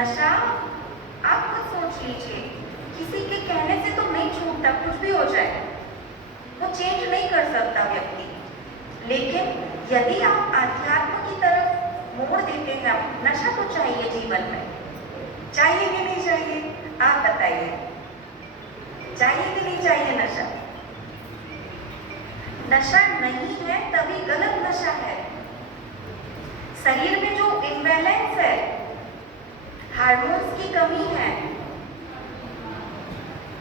नशा आप खुद सोच लीजिए, किसी के कहने से तो नहीं छूटता, कुछ भी हो जाए वो चेंज नहीं कर सकता व्यक्ति। लेकिन यदि आप आध्यात्म की तरफ मोड़ देते हैं, नशा तो चाहिए जीवन में, चाहिए कि नहीं चाहिए? आप बताइए, चाहिए कि नहीं चाहिए नशा? नशा नहीं है तभी गलत नशा है। शरीर में जो इम्बैलेंस है, हार्मोन्स की कमी है,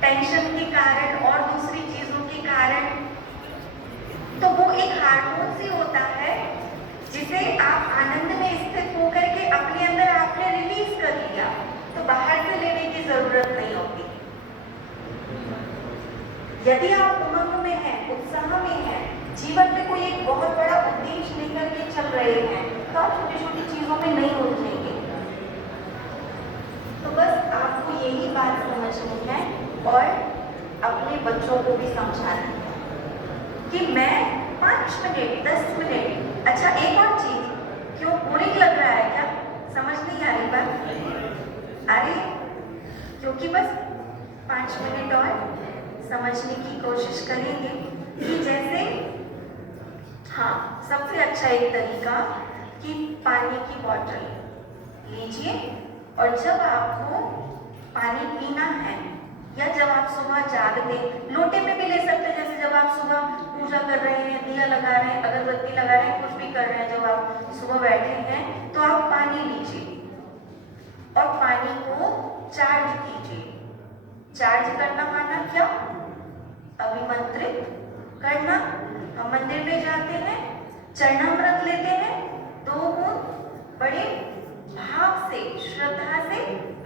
टेंशन के कारण और दूसरी चीजों के कारण, तो वो एक हार्मोन से होता है जिसे आप आनंद में स्थित होकर के अपने अंदर आपने रिलीज कर लिया, तो बाहर से लेने की जरूरत नहीं होती। यदि आप उमंग में हैं, उत्साह में हैं, जीवन में कोई एक बहुत बड़ा उद्देश्य लेकर के चल रहे हैं, तो आप छोटी छोटी चीजों में नहीं उलझेंगे। तो बस आपको यही बात समझनी है और अपने बच्चों को भी समझाना है कि मैं 5 मिनट 10 मिनट, अच्छा एक और चीज, क्यों बोरिंग लग रहा है क्या? समझ नहीं आ रही बात? अरे क्योंकि बस 5 मिनट और समझने की कोशिश करेंगे कि जैसे, हाँ, सबसे अच्छा एक तरीका कि पानी की बोतल लीजिए और जब आपको पानी पीना है या जब आप सुबह जागते, लोटे में भी ले सकते हैं, जैसे जब आप सुबह पूजा कर रहे हैं, दिया लगा रहे हैं, अगरबत्ती लगा रहे हैं, कुछ भी कर रहे हैं, जब आप सुबह बैठे हैं तो आप पानी लीजिए और पानी को चार्ज कीजिए। चार्ज करना माना क्या? अभिमंत्रित करना। हम मंदिर में जाते हैं, चरणामृत लेते हैं, 2 बूंद बड़े भाव से, श्रद्धा से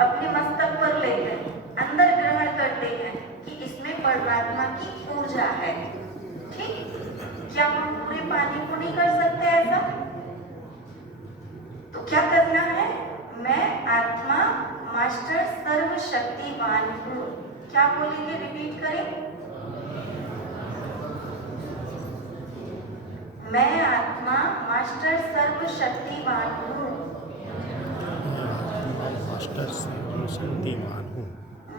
अपने मस्तक पर लेते हैं, अंदर ग्रहण करते हैं कि इसमें परमात्मा की ऊर्जा है। ठीक? क्या हम पूरे पानी को नहीं कर सकते ऐसा? तो क्या करना है? मैं आत्मा मास्टर सर्वशक्तिवान हूँ। क्या बोलेंगे? रिपीट करें। मैं आत्मा मास्टर सर्वशक्तिवान हूँ। मास्टर सर्वशक्तिमान हूँ।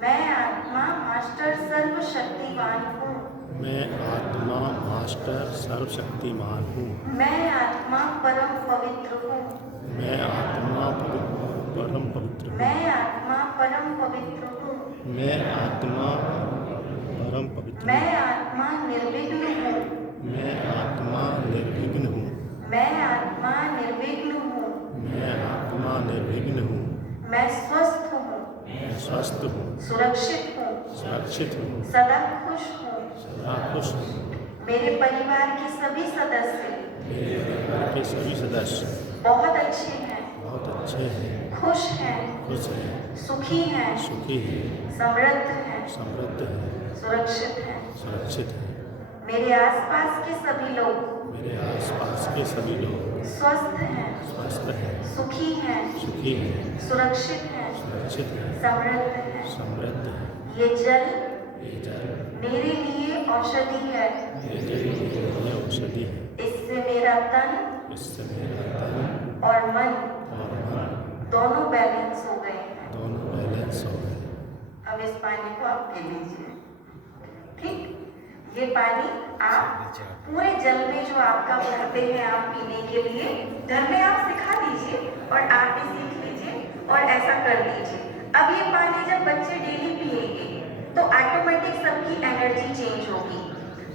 मैं आत्मा मास्टर सर्वशक्तिवान हूँ। मैं आत्मा मास्टर सर्वशक्तिमान हूँ। मैं आत्मा परम पवित्र हूँ। मैं आत्मा परम पवित्र हूँ। मैं आत्मा परम पवित्र हूँ। मैं आत्मा परम पवित्र मैं हूँ। आत्मा निर्विघ्न हूँ। मैं आत्मा निर्विघ्न हूँ। मैं आत्मा निर्विघ्न हूँ। मैं आत्मा निर्विघ्न हूँ। मैं स्वस्थ हूँ। मैं स्वस्थ हूँ। सुरक्षित हूँ। सुरक्षित हूँ। सदा खुश हूँ। सदा खुश हूँ। मेरे परिवार के सभी सदस्य, मेरे परिवार के सभी सदस्य बहुत अच्छे हैं, बहुत अच्छे हैं, खुश हैं, खुश हैं, सुखी हैं, सुखी हैं, समृद्ध हैं, समृद्ध हैं, सुरक्षित हैं। सुरक्षित हैं। मेरे आसपास के सभी लोग मेरे आसपास के सभी लोग स्वस्थ हैं, स्वस्थ हैं, सुखी हैं, सुखी हैं, सुरक्षित हैं, सुरक्षित हैं, समृद्ध हैं। समृद्ध हैं। ये जल ये जल मेरे लिए औषधि है। ये जल मेरे लिए औषधि है। इससे मेरा तन इससे मेरा तन और मन और मन दोनों बैलेंस हो गए हैं। दोनों बैलेंस हो गए। अब इस पानी को आप पी लीजिए। ठीक? ये पानी आप पूरे जल में जो आपका भरते हैं आप पीने के लिए, घर में आप सिखा दीजिए और आप भी सीख लीजिए और ऐसा कर दीजिए। अब ये पानी जब बच्चे डेली पिएंगे तो ऑटोमेटिक सबकी एनर्जी चेंज होगी।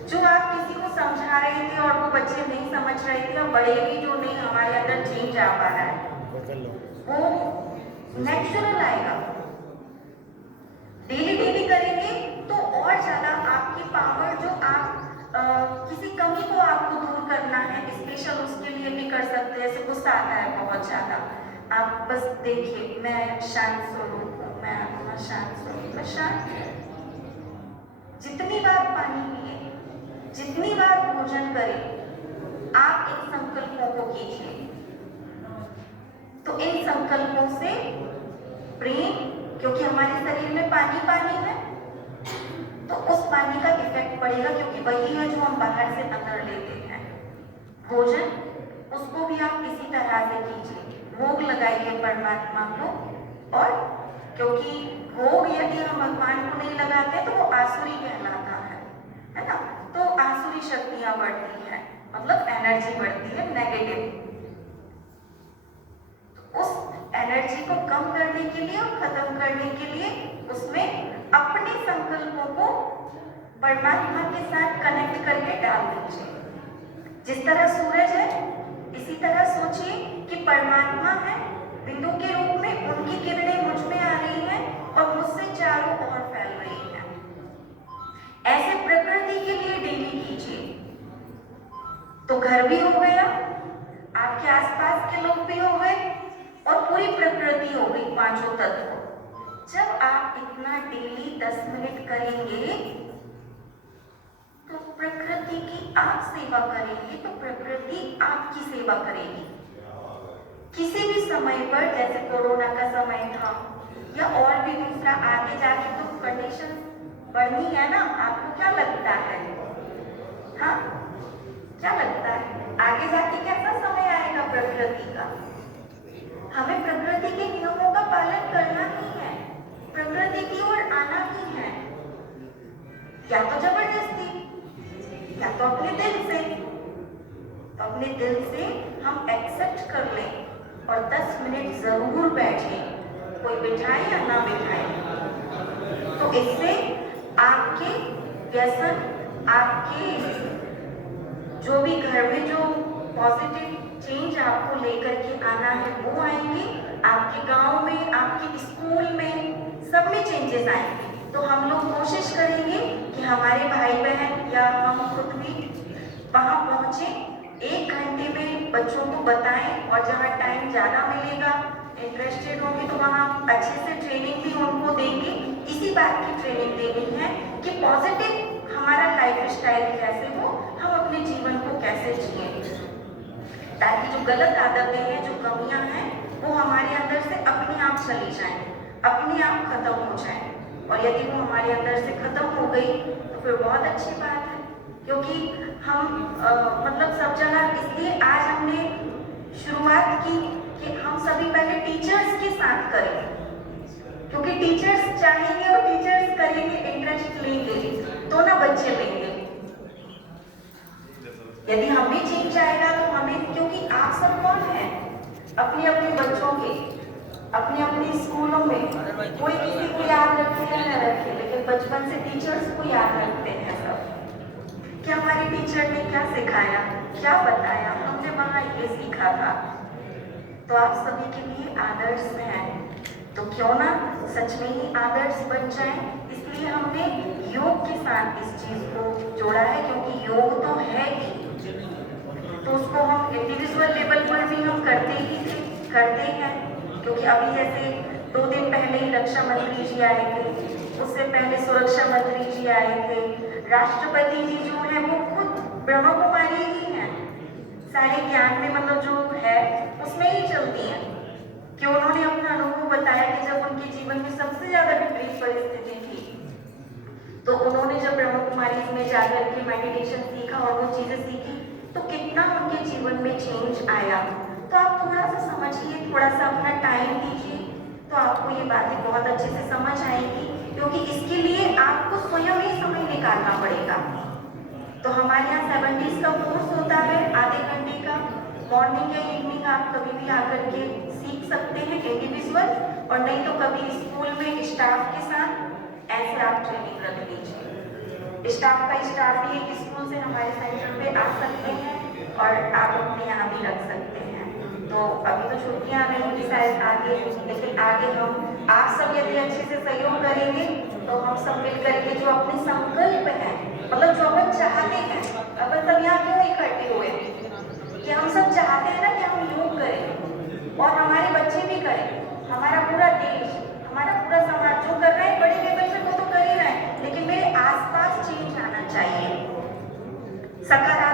जो आप किसी को समझा रहे थे और वो बच्चे नहीं समझ रहे थे, और बड़े भी जो नहीं, हमारे अंदर चेंज आ पा रहा है, वो नेचुरल आएगा। डेली डेली करेंगे तो और ज्यादा आपकी पावर, जो आप किसी कमी को आपको दूर करना है, स्पेशल उसके लिए भी कर सकते हैं। जैसे गुस्सा आता है बहुत ज्यादा, आप बस देखिए, मैं शांत स्वरूप हूँ, मैं अपना शांत स्वरूप, मैं शांत हूँ। जितनी बार पानी पिए, जितनी बार भोजन करें, आप इन संकल्पों को कीजिए। तो इन संकल्पों से प्रेम, क्योंकि हमारे शरीर में पानी पानी है, तो उस पानी का इफेक्ट पड़ेगा, क्योंकि वही है जो हम बाहर से अंदर लेते हैं। भोजन, उसको भी आप इसी तरह से कीजिए। भोग लगाइए परमात्मा को, और क्योंकि भोग यदि हम भगवान को नहीं लगाते तो वो आसुरी कहलाता है ना। तो आसुरी शक्तियां बढ़ती हैं, मतलब एनर्जी बढ़ती है नेगेटिव। उस एनर्जी को कम करने के लिए और खत्म करने के लिए उसमें अपने संकल्पों को परमात्मा के साथ कनेक्ट करके डाल दीजिए। जिस तरह सूरज है इसी तरह सोचिए कि परमात्मा है, बिंदु के रूप में उनकी किरणें मुझ में आ रही हैं और मुझसे चारों ओर फैल रही हैं। ऐसे प्रकृति के लिए डेली कीजिए तो घर भी हो गया, आपके आसपास के लोग भी हो गए और पूरी प्रकृति हो गई, पांचों तत्व। जब आप इतना डेली 10 मिनट करेंगे तो प्रकृति की आप सेवा करेंगे तो प्रकृति आपकी सेवा करेगी। किसी भी समय पर, जैसे कोरोना का समय था या और भी दूसरा आगे जाके तो कंडीशन बढ़नी है ना, आपको क्या लगता है? हाँ, क्या लगता है आगे जाके कैसा समय आएगा प्रकृति का? हमें प्रकृति के नियमों का पालन करना ही है, प्रकृति की ओर आना ही है, या तो जबरदस्ती या तो अपने दिल से। तो अपने दिल से हम एक्सेप्ट कर लें और 10 मिनट जरूर बैठें, कोई बिठाए या ना बिठाए। तो इससे आपके व्यसन, आपके जो भी घर में जो पॉजिटिव चेंज आपको लेकर के आना है वो आएंगे, आपके गांव में, आपके स्कूल में, सब में चेंजेस आएंगे। तो हम लोग कोशिश करेंगे कि हमारे भाई बहन या हम खुद भी वहां पहुंचे, 1 घंटे में बच्चों को बताएं और जहां टाइम ज़्यादा मिलेगा, इंटरेस्टेड होंगे तो वहां अच्छे से ट्रेनिंग भी उनको देंगे। इसी बात की ट्रेनिंग देनी है कि पॉजिटिव हमारा लाइफ स्टाइल कैसे हो, हम अपने जीवन को कैसे जिए, ताकि जो गलत आदतें हैं, जो कमियां हैं, वो हमारे अंदर से अपने आप चली जाएं, अपने आप खत्म हो जाएं। और यदि वो हमारे अंदर से खत्म हो गई तो फिर बहुत अच्छी बात है, क्योंकि हम मतलब सब जगह इसलिए आज हमने शुरुआत की कि हम सभी पहले टीचर्स के साथ करें, क्योंकि टीचर्स चाहेंगे और टीचर्स करेंगे, इंटरेस्ट लेंगे तो ना बच्चे लेंगे। यदि हमें चेंज आएगा तो हमें, क्योंकि आप सब कौन है, अपने अपने बच्चों के, अपने अपने स्कूलों में कोई किसी को याद रखे या न रखे, लेकिन बचपन से टीचर्स को याद रखते हैं सब कि हमारे टीचर ने क्या सिखाया, क्या बताया, हमने वहाँ ये सीखा था। तो आप सभी के लिए आदर्श हैं, तो क्यों ना सच में ही आदर्श बन जाए। इसलिए हमने योग के साथ इस चीज को जोड़ा है, क्योंकि योग तो है ही, तो उसको हम इंडिविजुअल लेवल पर भी हम करते हैं। क्योंकि अभी जैसे 2 दिन पहले ही रक्षा मंत्री जी आए थे, उससे पहले सुरक्षा मंत्री जी आए थे, राष्ट्रपति जी जो है वो खुद ब्रह्म कुमारी ही हैं, सारे ज्ञान में मतलब जो है उसमें ही चलती हैं, कि उन्होंने अपना अनुभव बताया कि जब उनके जीवन में सबसे ज्यादा विपरीत परिस्थिति थी तो उन्होंने जब ब्रह्म कुमारी में जाकर के मेडिटेशन सीखा और वो चीजें सीखी तो कितना उनके जीवन में चेंज आया। तो आप थोड़ा सा समझिए, थोड़ा सा अपना टाइम दीजिए, तो आपको ये बातें बहुत अच्छे से समझ आएगी, क्योंकि इसके लिए आपको स्वयं ही समय निकालना पड़ेगा। तो हमारे यहाँ 7 डेज का कोर्स होता है, आधे घंटे का, मॉर्निंग या इवनिंग आप कभी भी आकर के सीख सकते हैं इंडिविजुअल, और नहीं तो कभी स्कूल में स्टाफ के साथ ऐसे आप ट्रेनिंग रख लीजिए। स्टाफ भी एक स्कूल से हमारे सेंटर पे आ सकते हैं और आप अपने यहाँ भी रख सकते हैं। तो अभी तो छुट्टियाँ रहेंगी शायद आगे, लेकिन आगे हम आप सब यदि अच्छे से सहयोग करेंगे तो हम सब मिल करके जो अपने संकल्प है, मतलब जो अपन चाहते हैं, अपन सब यहाँ क्यों इकट्ठे हुए कि हम सब चाहते हैं ना कि हम योग करें और हमारे बच्चे भी करें, हमारा पूरा देश, हमारा पूरा समाज जो कर रहा है बड़े लेवल पे वो तो कर ही रहा है, लेकिन मेरे आसपास चेंज आना चाहिए, सकारात्मक